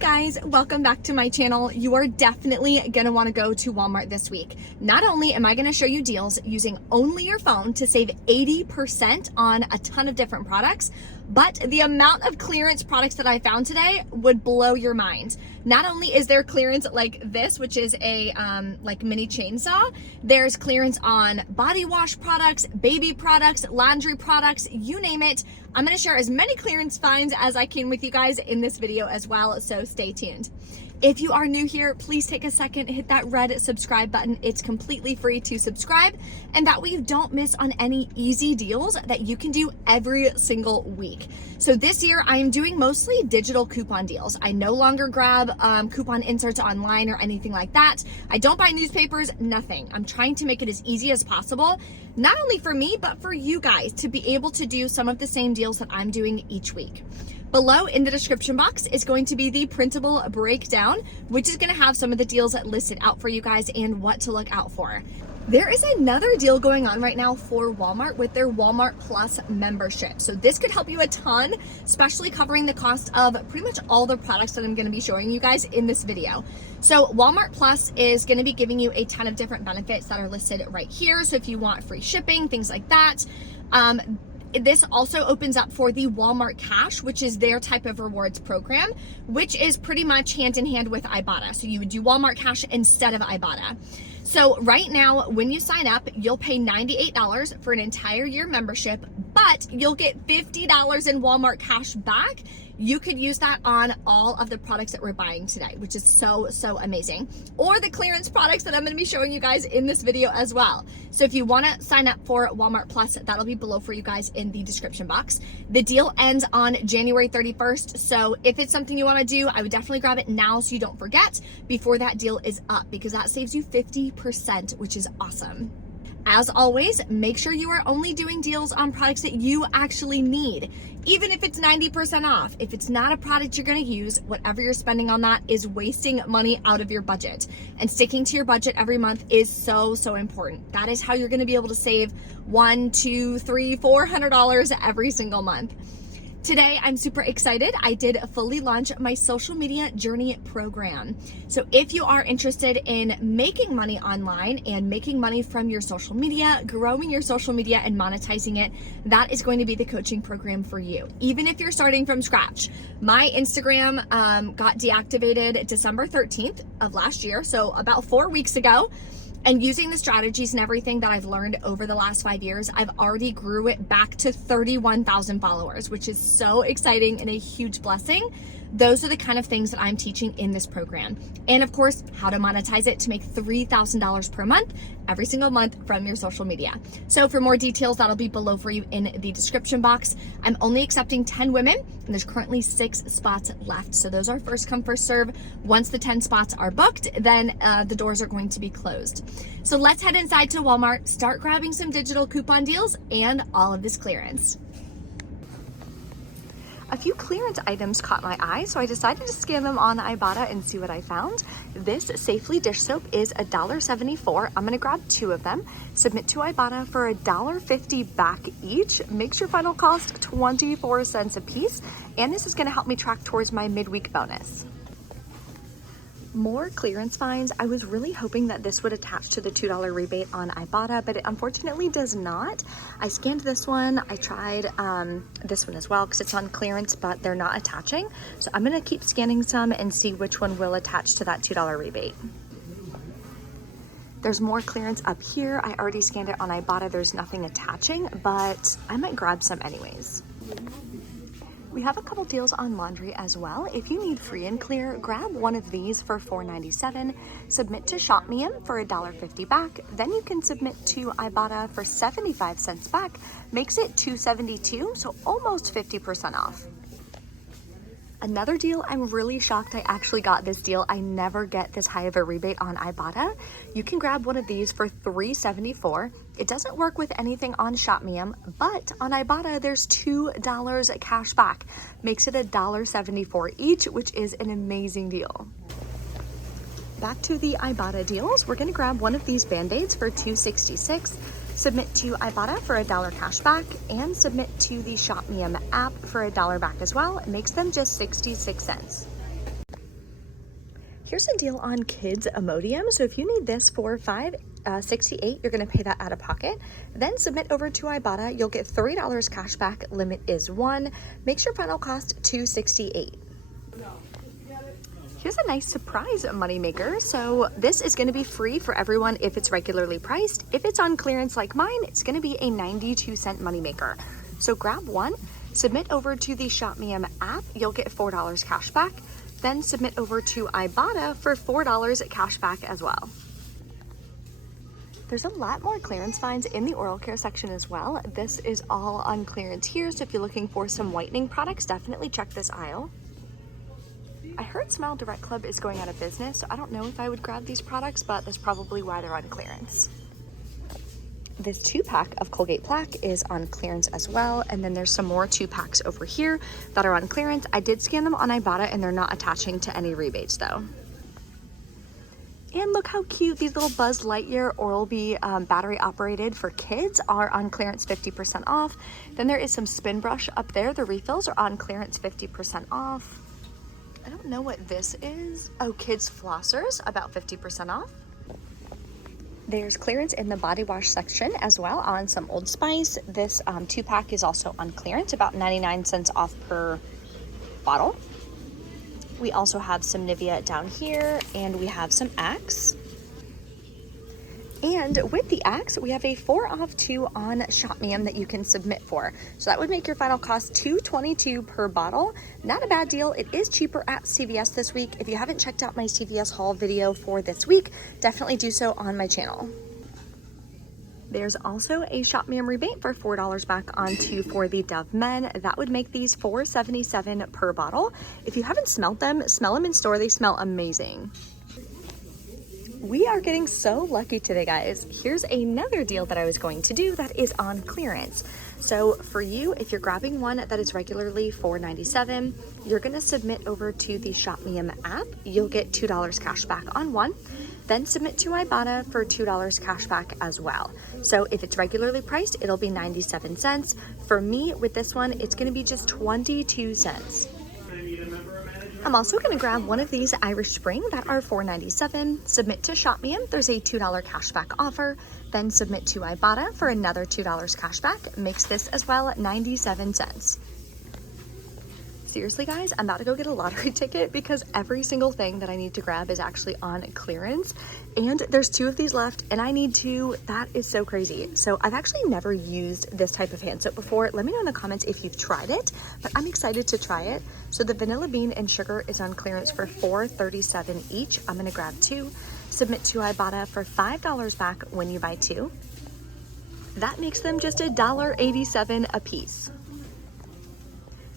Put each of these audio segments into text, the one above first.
guys, welcome back to my channel. You are definitely gonna wanna go to Walmart this week. Not only am I gonna show you deals using only your phone to save 80% on a ton of different products, but the amount of clearance products that I found today would blow your mind. Not only is there clearance like this, which is a like mini chainsaw, there's clearance on body wash products, baby products, laundry products, you name it. I'm gonna share as many clearance finds as I can with you guys in this video as well, so stay tuned. If you are new here, please take a second, hit that red subscribe button. It's completely free to subscribe, and that way you don't miss on any easy deals that you can do every single week. So this year, I am doing mostly digital coupon deals. I no longer grab coupon inserts online or anything like that. I don't buy newspapers, nothing. I'm trying to make it as easy as possible, not only for me, but for you guys to be able to do some of the same deals that I'm doing each week. Below in the description box is going to be the printable breakdown, which is going to have some of the deals listed out for you guys and what to look out for. There is another deal going on right now for Walmart with their Walmart Plus membership. So this could help you a ton, especially covering the cost of pretty much all the products that I'm going to be showing you guys in this video. So Walmart Plus is going to be giving you a ton of different benefits that are listed right here. So if you want free shipping, things like that. This also opens up for the Walmart Cash, which is their type of rewards program, which is pretty much hand in hand with Ibotta. So you would do Walmart Cash instead of Ibotta. So right now, when you sign up, you'll pay $98 for an entire year membership, but you'll get $50 in Walmart Cash back. You could use that on all of the products that we're buying today, which is so amazing. Or the clearance products that I'm gonna be showing you guys in this video as well. So if you wanna sign up for Walmart Plus, that'll be below for you guys in the description box. The deal ends on January 31st. So if it's something you wanna do, I would definitely grab it now so you don't forget before that deal is up, because that saves you 50%, which is awesome. As always, make sure you are only doing deals on products that you actually need, even if it's 90% off. If it's not a product you're going to use, whatever you're spending on that is wasting money out of your budget. And sticking to your budget every month is so important. That is how you're going to be able to save $100, $200, $300, $400 every single month. Today, I'm super excited. I did fully launch my social media journey program. So if you are interested in making money online and making money from your social media, growing your social media and monetizing it, that is going to be the coaching program for you. Even if you're starting from scratch. My Instagram got deactivated December 13th of last year, so about 4 weeks ago. And using the strategies and everything that I've learned over the last 5 years, I've already grew it back to 31,000 followers, which is so exciting and a huge blessing. Those are the kind of things that I'm teaching in this program. And of course, how to monetize it to make $3,000 per month, every single month from your social media. So for more details, that'll be below for you in the description box. I'm only accepting 10 women, and there's currently 6 spots left. So those are first come, first serve. Once the 10 spots are booked, then the doors are going to be closed. So let's head inside to Walmart, start grabbing some digital coupon deals and all of this clearance. A few clearance items caught my eye, so I decided to scan them on Ibotta and see what I found. This Safely dish soap is $1.74. I'm gonna grab 2 of them, submit to Ibotta for $1.50 back each. Makes your final cost 24 cents a piece, and this is gonna help me track towards my midweek bonus. More clearance finds. I was really hoping that this would attach to the $2 rebate on Ibotta, but it unfortunately does not. I scanned this one. I tried this one as well because it's on clearance, but they're not attaching. So I'm gonna keep scanning some and see which one will attach to that $2 rebate. There's more clearance up here. I already scanned it on Ibotta. There's nothing attaching, but I might grab some anyways. We have a couple deals on laundry as well. If you need free and clear, grab one of these for $4.97, submit to ShopMeum for $1.50 back, then you can submit to Ibotta for 75 cents back, makes it $2.72, so almost 50% off. Another deal, I'm really shocked I actually got this deal. I never get this high of a rebate on Ibotta. You can grab one of these for $3.74. It doesn't work with anything on ShopMeum, but on Ibotta, there's $2 cash back. Makes it $1.74 each, which is an amazing deal. Back to the Ibotta deals. We're gonna grab one of these Band-Aids for $2.66. Submit to Ibotta for $1 cash back, and submit to the ShopMeum app for $1 back as well. It makes them just 66 cents. Here's a deal on kids Imodium. So if you need this for $5.68, you're gonna pay that out of pocket. Then submit over to Ibotta. You'll get $3 cash back. Limit is 1. Makes your final cost $2.68. Here's a nice surprise moneymaker. So this is gonna be free for everyone if it's regularly priced. If it's on clearance like mine, it's gonna be a 92-cent moneymaker. So grab one, submit over to the ShopMeUm app. You'll get $4 cash back. Then submit over to Ibotta for $4 cash back as well. There's a lot more clearance finds in the oral care section as well. This is all on clearance here, so if you're looking for some whitening products, definitely check this aisle. I heard Smile Direct Club is going out of business, so I don't know if I would grab these products, but that's probably why they're on clearance. This 2-pack of Colgate Plaque is on clearance as well, and then there's some more 2-packs over here that are on clearance. I did scan them on Ibotta and they're not attaching to any rebates though. And look how cute these little Buzz Lightyear Oral-B battery operated for kids are on clearance 50% off. Then there is some Spin Brush up there. The refills are on clearance 50% off. I don't know what this is. Oh, kids flossers, about 50% off. There's clearance in the body wash section as well on some Old Spice. This 2-pack is also on clearance, about 99 cents off per bottle. We also have some Nivea down here, and we have some Axe. And with the Axe, we have a 4 off 2 on ShopMeUm that you can submit for. So that would make your final cost $2.22 per bottle. Not a bad deal. It is cheaper at CVS this week. If you haven't checked out my CVS haul video for this week, definitely do so on my channel. There's also a ShopMeUm rebate for $4 back onto for the Dove Men. That would make these $4.77 per bottle. If you haven't smelled them, smell them in store. They smell amazing. We are getting so lucky today, guys. Here's another deal that I was going to do that is on clearance. So for you, if you're grabbing one that is regularly $4.97, you're gonna submit over to the ShopMeUm app. You'll get $2 cash back on one. Then submit to Ibotta for $2 cash back as well. So if it's regularly priced, it'll be 97 cents. For me, with this one, it's gonna be just 22 cents. I'm also going to grab one of these Irish Spring that are $4.97. Submit to ShopMeUm. There's a $2 cashback offer. Then submit to Ibotta for another $2 cashback. Makes this as well 97 cents. Seriously, guys, I'm about to go get a lottery ticket because every single thing that I need to grab is actually on clearance. And there's 2 of these left and I need 2. That is so crazy. So I've actually never used this type of hand soap before. Let me know in the comments if you've tried it, but I'm excited to try it. So the vanilla bean and sugar is on clearance for $4.37 each. I'm gonna grab 2. Submit to Ibotta for $5 back when you buy 2. That makes them just $1.87 a piece.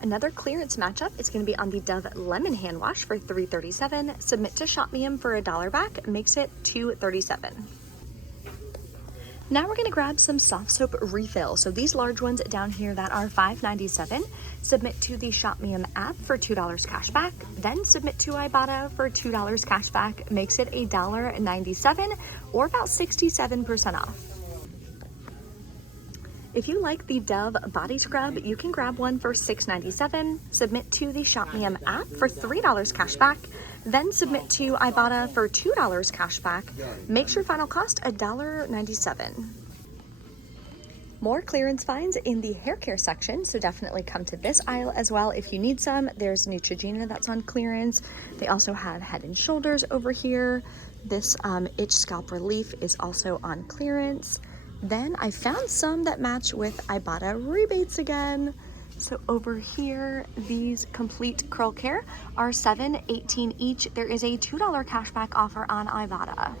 Another clearance matchup is going to be on the Dove Lemon Hand Wash for $3.37. Submit to ShopMeUm for $1 back, makes it $2.37. Now we're going to grab some soft soap refills. So these large ones down here that are $5.97. Submit to the ShopMeUm app for $2 cash back. Then submit to Ibotta for $2 cash back, makes it $1.97 or about 67% off. If you like the Dove body scrub, you can grab one for $6.97. Submit to the ShopMeUm app for $3 cash back. Then submit to Ibotta for $2 cash back. Makes your final cost $1.97. More clearance finds in the hair care section, so definitely come to this aisle as well if you need some. There's Neutrogena that's on clearance. They also have Head and Shoulders over here. This Itch Scalp Relief is also on clearance. Then I found some that match with Ibotta rebates again. So over here, these Complete Curl Care are $7.18 each. There is a $2 cashback offer on Ibotta.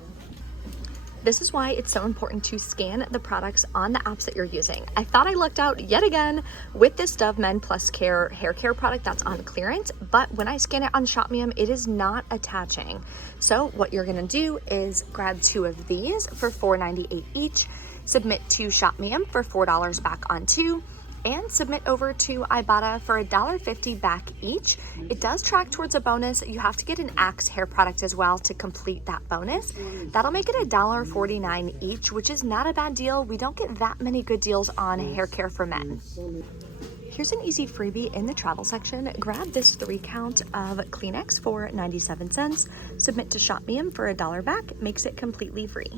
This is why it's so important to scan the products on the apps that you're using. I thought I lucked out yet again with this Dove Men Plus Care hair care product that's on clearance, but when I scan it on ShopMeUm, it is not attaching. So what you're gonna do is grab 2 of these for $4.98 each. Submit to ShopMeUm for $4 back on 2, and submit over to Ibotta for $1.50 back each. It does track towards a bonus. You have to get an Axe hair product as well to complete that bonus. That'll make it $1.49 each, which is not a bad deal. We don't get that many good deals on hair care for men. Here's an easy freebie in the travel section. Grab this 3-count of Kleenex for 97 cents. Submit to ShopMeum for $1 back. Makes it completely free.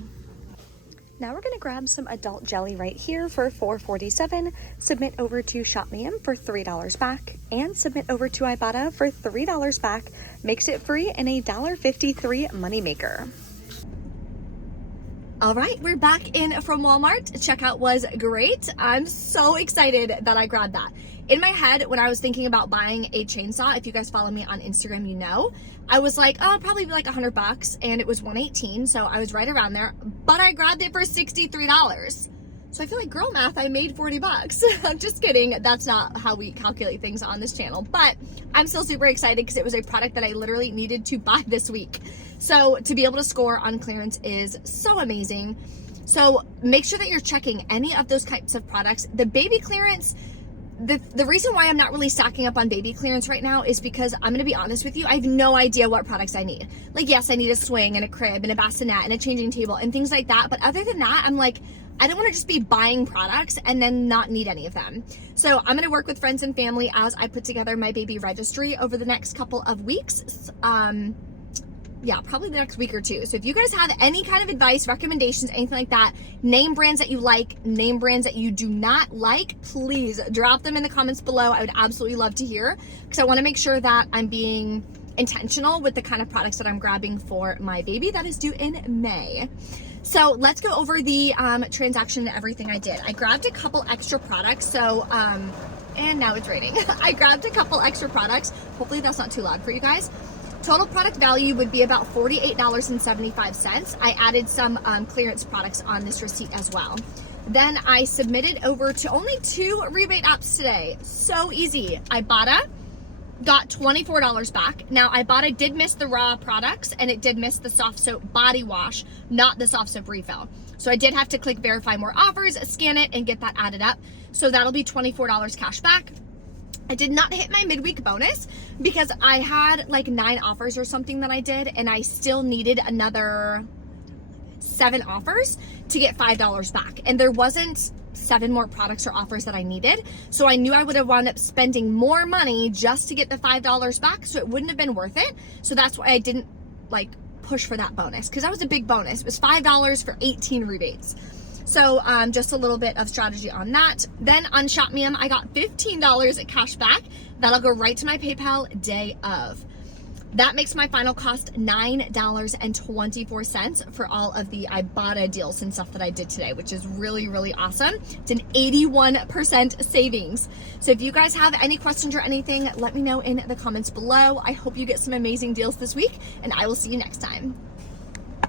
Now we're gonna grab some adult jelly right here for $4.47. Submit over to ShopMeum for $3 back. And submit over to Ibotta for $3 back. Makes it free and a $1.53 moneymaker. All right, we're back in from Walmart. Checkout was great. I'm so excited that I grabbed that. In my head, when I was thinking about buying a chainsaw, if you guys follow me on Instagram, you know, I was like, oh, probably like $100, and it was $118, so I was right around there, but I grabbed it for $63. So I feel like, girl math, I made $40. I'm just kidding. That's not how we calculate things on this channel, but I'm still super excited because it was a product that I literally needed to buy this week. So to be able to score on clearance is so amazing. So make sure that you're checking any of those types of products. The baby clearance, the reason why I'm not really stocking up on baby clearance right now is because I'm gonna be honest with you, I have no idea what products I need. Like, yes, I need a swing and a crib and a bassinet and a changing table and things like that. But other than that, I'm like, I don't want to just be buying products and then not need any of them. So I'm going to work with friends and family as I put together my baby registry over the next couple of weeks. Yeah, probably the next week or two. So if you guys have any kind of advice, recommendations, anything like that, name brands that you like, name brands that you do not like, please drop them in the comments below. I would absolutely love to hear, because I want to make sure that I'm being intentional with the kind of products that I'm grabbing for my baby that is due in May. So let's go over the transaction and everything I did. I grabbed a couple extra products. So, and now it's raining. I grabbed a couple extra products. Hopefully that's not too loud for you guys. Total product value would be about $48.75. I added some clearance products on this receipt as well. Then I submitted over to only 2 rebate apps today. So easy. Ibotta got $24 back. Now, Ibotta did miss the raw products and it did miss the soft soap body wash, not the soft soap refill. So I did have to click verify more offers, scan it, and get that added up. So that'll be $24 cash back. I did not hit my midweek bonus because I had like 9 offers or something that I did, and I still needed another 7 offers to get $5 back. And there wasn't 7 more products or offers that I needed. So I knew I would have wound up spending more money just to get the $5 back. So it wouldn't have been worth it. So that's why I didn't like push for that bonus, because that was a big bonus. It was $5 for 18 rebates. So just a little bit of strategy on that. Then on ShopMeum, I got $15 cash back. That'll go right to my PayPal day of. That makes my final cost $9.24 for all of the Ibotta deals and stuff that I did today, which is really, really awesome. It's an 81% savings. So if you guys have any questions or anything, let me know in the comments below. I hope you get some amazing deals this week, and I will see you next time.